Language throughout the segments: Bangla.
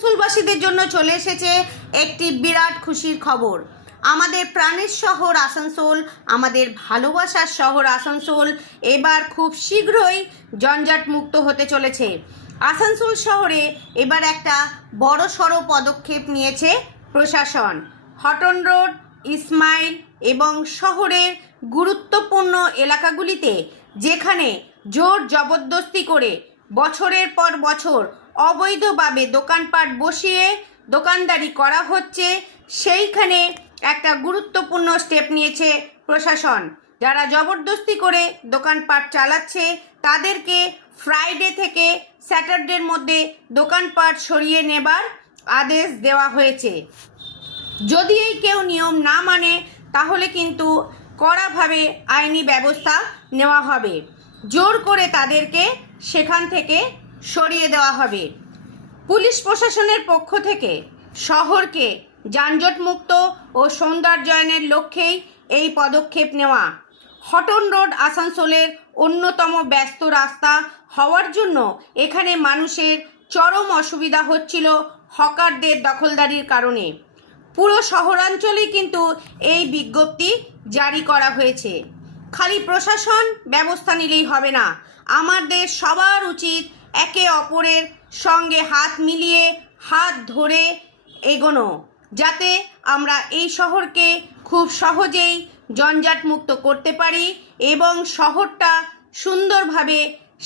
আসানসোলবাসীদের জন্য চলে এসেছে একটি বিরাট খুশির খবর। আমাদের প্রাণের শহর আসানসোল, আমাদের ভালোবাসার শহর আসানসোল এবার খুব শীঘ্রই জঞ্জাট মুক্ত হতে চলেছে। আসানসোল শহরে এবার একটা বড় সড়ো পদক্ষেপ নিয়েছে প্রশাসন। হটন রোড, ইসমাইল এবং শহরের গুরুত্বপূর্ণ এলাকাগুলিতে যেখানে জোর জবরদস্তি করে বছরের পর বছর অবৈধভাবে দোকানপাট বসিয়ে দোকানদারি করা হচ্ছে, সেইখানে একটা গুরুত্বপূর্ণ স্টেপ নিয়েছে প্রশাসন। যারা জবরদস্তি করে দোকানপাট চালাচ্ছে তাদেরকে ফ্রাইডে থেকে স্যাটারডের মধ্যে দোকানপাট সরিয়ে নেবার আদেশ দেওয়া হয়েছে। যদি এই কেউ নিয়ম না মানে তাহলে কিন্তু কড়াভাবে আইনি ব্যবস্থা নেওয়া হবে, জোর করে তাদেরকে সেখান থেকে সরিয়ে দেওয়া হবে। পুলিশ প্রশাসনের পক্ষ থেকে শহরকে যানজটমুক্ত ও সৌন্দর্যায়নের লক্ষ্যেই এই পদক্ষেপ নেওয়া। হটন রোড আসানসোলের অন্যতম ব্যস্ত রাস্তা হওয়ার জন্য এখানে মানুষের চরম অসুবিধা হচ্ছিল হকারদের দখলদারির কারণে। পুরো শহরাঞ্চলেই কিন্তু এই বিজ্ঞপ্তি জারি করা হয়েছে। খালি প্রশাসন ব্যবস্থা নিলেই হবে না, আমাদের সবার উচিত একে অপরের সঙ্গে হাত মিলিয়ে হাত ধরে এগোনো, যাতে আমরা এই শহরকে খুব সহজেই জঞ্জাটমুক্ত করতে পারি এবং শহরটা সুন্দরভাবে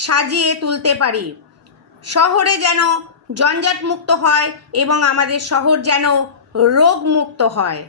সাজিয়ে তুলতে পারি। শহরে যেন জঞ্জাটমুক্ত হয় এবং আমাদের শহর যেন রোগমুক্ত হয়।